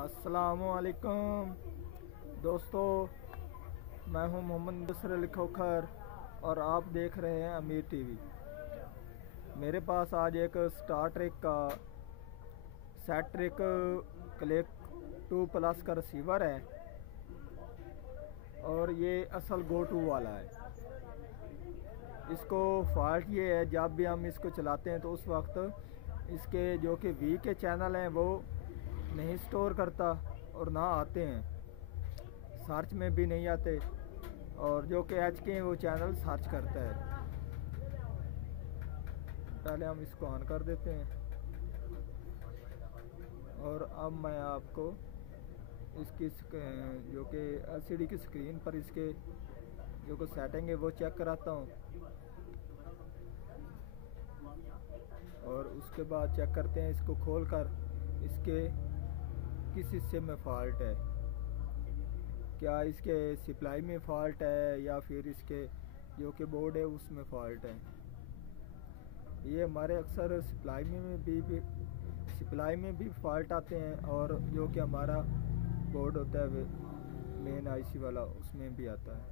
अस्सलामुअलैकुम दोस्तों, मैं हूं मोहम्मद मुदस्सिर अली खोखर और आप देख रहे हैं अमीर टीवी। मेरे पास आज एक स्टार ट्रेक का सेट ट्रेक क्लिक 2 प्लस का रिसीवर है और ये असल गो टू वाला है। इसको फॉल्ट ये है, जब भी हम इसको चलाते हैं तो उस वक्त इसके जो कि वी के चैनल हैं वो नहीं स्टोर करता और ना आते हैं, सर्च में भी नहीं आते, और जो कि एच के हैं वो चैनल सर्च करता है। पहले हम इसको ऑन कर देते हैं और अब मैं आपको इसकी जो कि एलसीडी की स्क्रीन पर इसके जो कि सेटिंग है वो चेक कराता हूँ और उसके बाद चेक करते हैं इसको खोलकर इसके किस हिस्से में फॉल्ट है। क्या इसके सप्लाई में फॉल्ट है या फिर इसके जो कि बोर्ड है उसमें फॉल्ट है। ये हमारे अक्सर सप्लाई में भी फॉल्ट आते हैं और जो कि हमारा बोर्ड होता है मेन आईसी वाला उसमें भी आता है।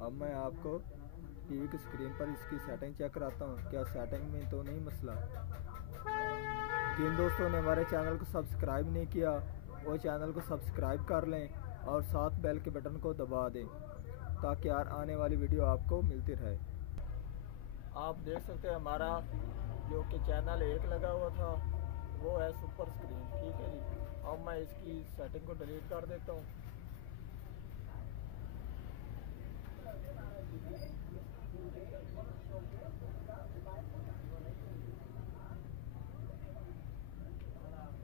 अब मैं आपको टीवी की स्क्रीन पर इसकी सेटिंग चेक कराता हूँ, क्या सेटिंग में तो नहीं मसला। जिन दोस्तों ने हमारे चैनल को सब्सक्राइब नहीं किया वो चैनल को सब्सक्राइब कर लें और साथ बेल के बटन को दबा दें ताकि यार आने वाली वीडियो आपको मिलती रहे। आप देख सकते हैं हमारा जो कि चैनल 1 लगा हुआ था वो है सुपर स्क्रीन, ठीक है जी। अब मैं इसकी सेटिंग को डिलीट कर देता हूँ।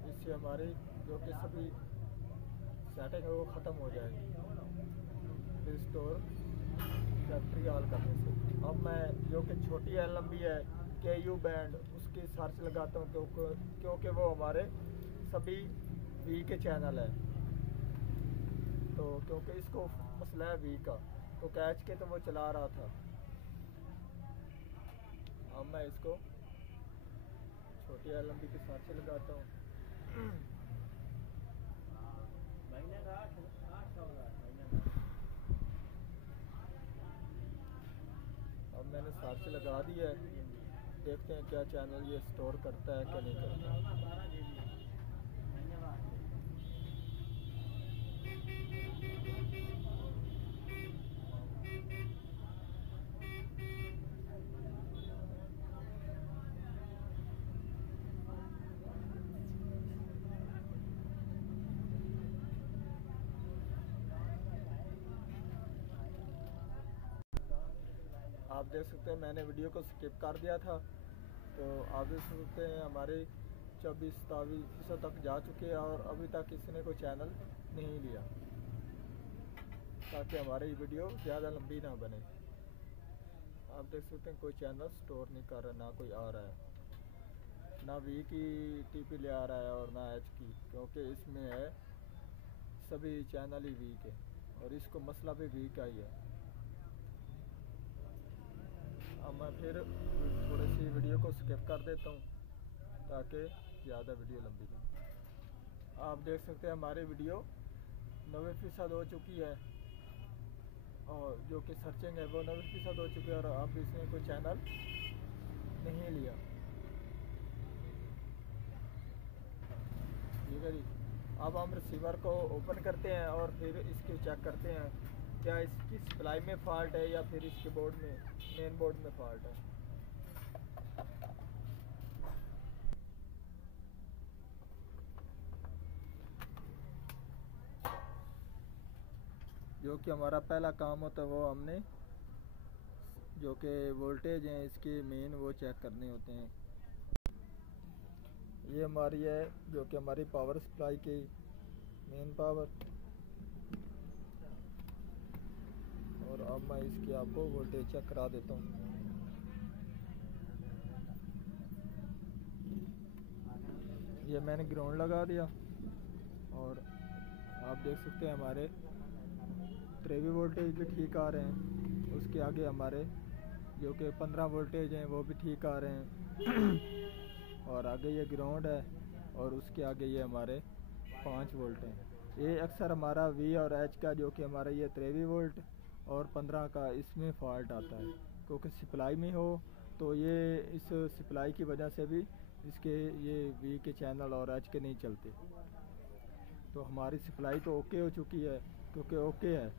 इससे हमारी जो कि सभी सेटिंग है वो ख़त्म हो जाएगी रिस्टोर फैक्ट्री ऑल करने से। अब मैं जो कि छोटी एलएमबी है KU बैंड उसकी सर्च लगाता हूँ क्योंकि वो हमारे सभी वी के चैनल है, तो क्योंकि इसको मसला है वी का तो कैच के तो वो चला रहा था। अब मैं इसको छोटी एलएमबी की सर्च लगाता हूँ। अब मैंने सर्च लगा दी है, देखते हैं क्या चैनल ये स्टोर करता है क्या नहीं करता। आप देख सकते हैं मैंने वीडियो को स्किप कर दिया था, तो आप देख सकते हैं हमारे 24-27% तक जा चुके हैं और अभी तक किसी ने कोई चैनल नहीं लिया, ताकि हमारी वीडियो ज़्यादा लंबी ना बने। आप देख सकते हैं कोई चैनल स्टोर नहीं कर रहा, ना कोई आ रहा है, ना वी की टीपी ले आ रहा है और ना एच की, क्योंकि इसमें है सभी चैनल ही वी के और इसको मसला भी वी का ही है। अब मैं फिर थोड़ी सी वीडियो को स्किप कर देता हूँ ताकि ज़्यादा वीडियो लंबी नहीं। आप देख सकते हैं हमारी वीडियो 90% हो चुकी है और जो कि सर्चिंग है वो 90% हो चुकी है और अब इसने कोई चैनल नहीं लिया, ठीक है जी। अब हम रिसीवर को ओपन करते हैं और फिर इसकी चेक करते हैं क्या इसकी सप्लाई में फॉल्ट है या फिर इसके बोर्ड में मेन बोर्ड में फॉल्ट है। जो कि हमारा पहला काम होता है वो हमने जो कि वोल्टेज हैं इसके मेन वो चेक करने होते हैं। ये हमारी है जो कि हमारी पावर सप्लाई की मेन पावर, और अब मैं इसकी आपको वोल्टेज चेक करा देता हूँ। ये मैंने ग्राउंड लगा दिया और आप देख सकते हैं हमारे ट्रेवी वोल्टेज भी ठीक आ रहे हैं। उसके आगे हमारे जो कि 15 वोल्टेज हैं वो भी ठीक आ रहे हैं और आगे ये ग्राउंड है और उसके आगे ये हमारे 5 वोल्ट हैं। ये अक्सर हमारा V और H का जो कि हमारा ये 23 वोल्ट और 15 का इसमें फॉल्ट आता है, क्योंकि सप्लाई में हो तो ये इस सप्लाई की वजह से भी इसके ये V के चैनल और H के नहीं चलते। तो हमारी सप्लाई तो ओके हो चुकी है, क्योंकि ओके है,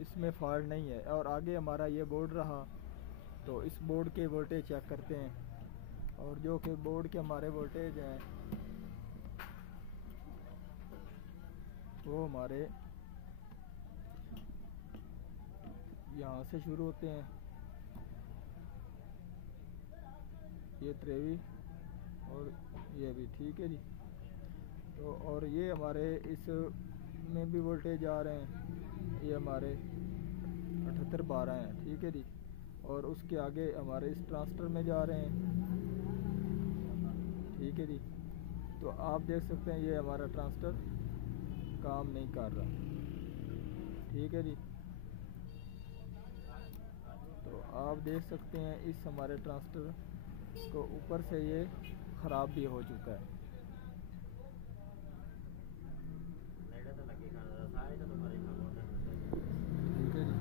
इसमें फॉल्ट नहीं है। और आगे हमारा ये बोर्ड रहा, तो इस बोर्ड के वोल्टेज चेक करते हैं। और जो कि बोर्ड के हमारे वोल्टेज हैं वो हमारे यहाँ से शुरू होते हैं, ये 23 और ये भी, ठीक है जी। तो और ये हमारे इस में भी वोल्टेज आ रहे हैं, ये हमारे 78-12 हैं, ठीक है जी। और उसके आगे हमारे इस ट्रांजिस्टर में जा रहे हैं, ठीक है जी। तो आप देख सकते हैं ये हमारा ट्रांजिस्टर काम नहीं कर रहा, ठीक है जी। तो आप देख सकते हैं इस हमारे ट्रांजिस्टर को ऊपर से ये ख़राब भी हो चुका है। ठीक है जी।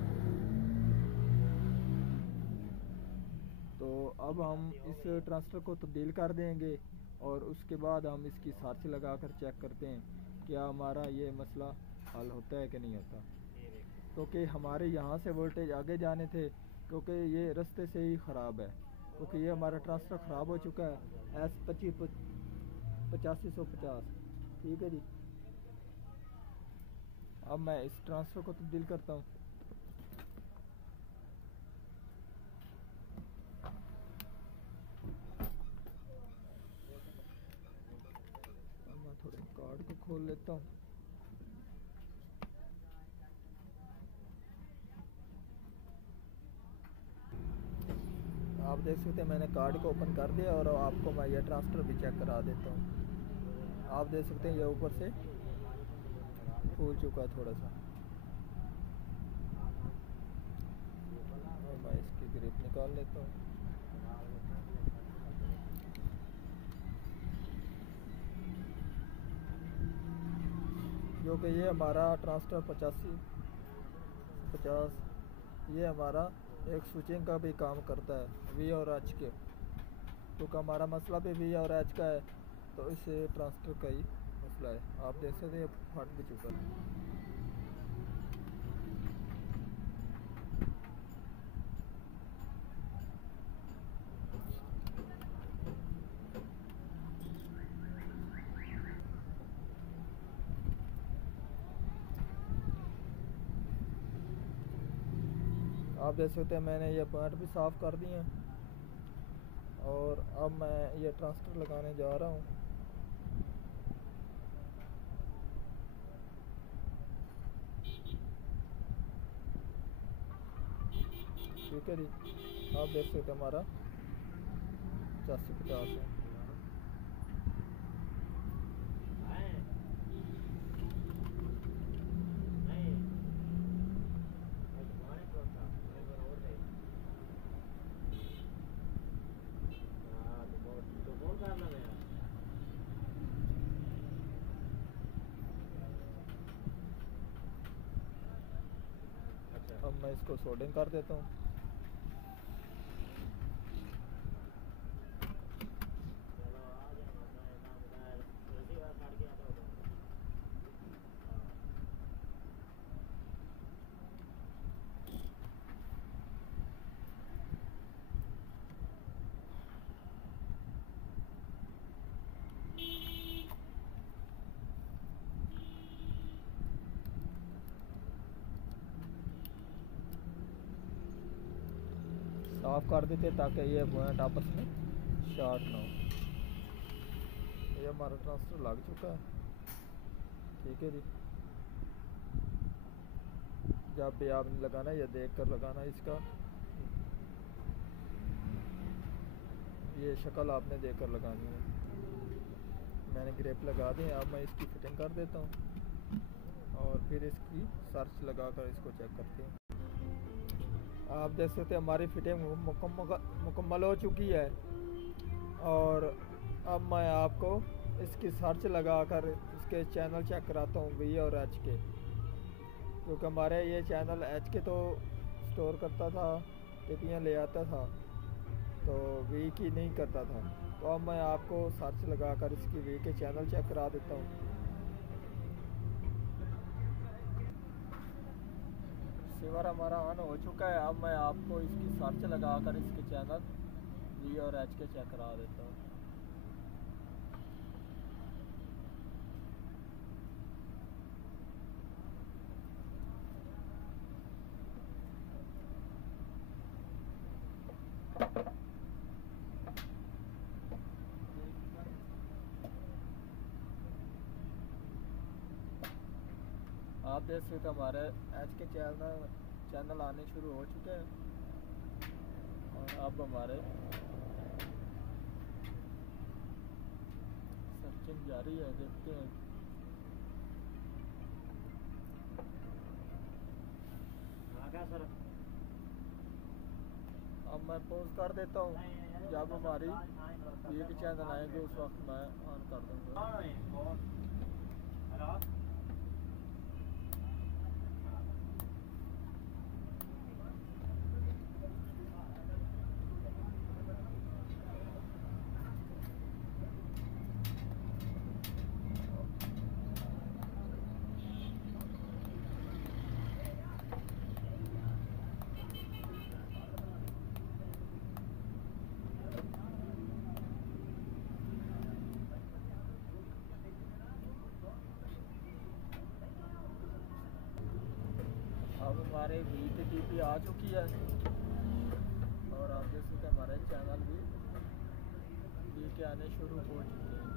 तो अब हम इस ट्रांजिस्टर को तब्दील कर देंगे और उसके बाद हम इसकी सर्च लगाकर चेक करते हैं क्या हमारा ये मसला हल होता है कि नहीं होता। क्योंकि हमारे यहाँ से वोल्टेज आगे जाने थे, क्योंकि ये रास्ते से ही ख़राब है, क्योंकि ये हमारा ट्रांजिस्टर ख़राब हो चुका है S8550, ठीक है जी। अब मैं इस ट्रांजिस्टर को तब्दील करता हूँ। मैं थोड़े कार्ड को खोल लेता हूँ। आप देख सकते हैं मैंने कार्ड को ओपन कर दिया और आपको मैं ये ट्रांजिस्टर भी चेक करा देता हूँ। आप देख सकते हैं ये ऊपर से फूल चुका है थोड़ा सा। मैं इसकी ग्रिप निकाल लेता हूँ। जो कि ये हमारा ट्रांजिस्टर 8550 ये हमारा एक स्विचिंग का भी काम करता है V और H के, क्योंकि हमारा मसला भी V और H का है, तो इस ट्रांजिस्टर का ही मसला है। आप देख सकते हैं फट भी चुका है। आप देख सकते हैं मैंने ये पॉइंट भी साफ़ कर दिए हैं और अब मैं ये ट्रांजिस्टर लगाने जा रहा हूँ। ठीक है जी। आप देख सकते हैं हमारा 8550 है। अब मैं इसको सोल्डिंग कर देता हूँ। साफ़ कर देते ताकि ये पॉइंट आपस में शॉर्ट ना हो। ये हमारा ट्रांजिस्टर लग चुका है, ठीक है जी। जब भी आपने लगाना है ये देख कर लगाना, इसका ये शक्ल आपने देख कर लगानी है। मैंने ग्रेप लगा दी। अब मैं इसकी फिटिंग कर देता हूँ और फिर इसकी सर्च लगा कर इसको चेक करते हैं। आप देख सकते हैं हमारी फिटिंग मुकम्मल हो चुकी है और अब मैं आपको इसकी सर्च लगाकर इसके चैनल चेक कराता हूँ, वी और एच के, क्योंकि हमारे ये चैनल एच के तो स्टोर करता था, टिप्पियाँ ले आता था, तो वी की नहीं करता था। तो अब मैं आपको सर्च लगाकर इसकी वी के चैनल चेक करा देता हूँ। रिसीवर हमारा ऑन हो चुका है। अब मैं आपको इसकी सर्च लगाकर इसके चैनल वी और एच के चेक करा देता हूँ। आप देख सकते हमारे एच के चैनल आने शुरू हो चुके हैं। और अब हमारे सर्चिंग जारी है, देखते हैं। अब मैं पॉज कर देता हूँ। जब हमारी वी के चैनल आएंगे उस वक्त मैं ऑन कर दूँगा। अब हमारे वी की टीपी आ चुकी है और आप देख सकते हमारे चैनल भी वी के आने शुरू हो चुके हैं।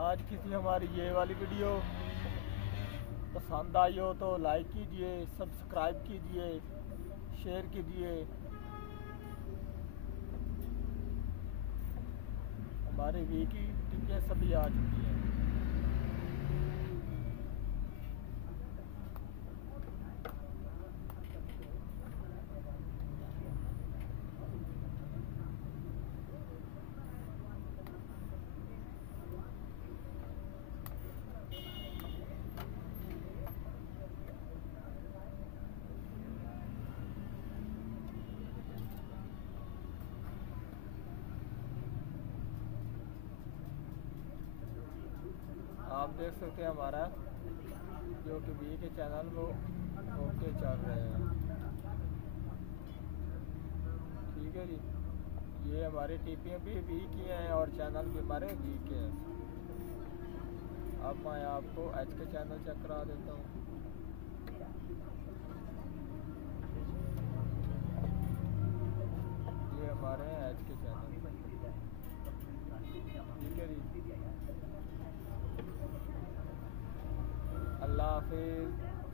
आज किसी हमारी ये वाली वीडियो पसंद आई हो तो लाइक कीजिए, सब्सक्राइब कीजिए, शेयर कीजिए। हमारे वी की टिप्पियाँ सभी आ चुकी हैं। आप देख सकते हैं हमारा जो कि वी के चैनल वो ओके चल रहे हैं। ठीक है जी, ये हमारी टीपियाँ भी वी की हैं और चैनल भी हमारे वी के हैं। अब मैं आपको एच के चैनल चेक करा देता हूँ। ये हमारे हैं एच के चैनल। ठीक है जी, अल्लाह हाफिज़।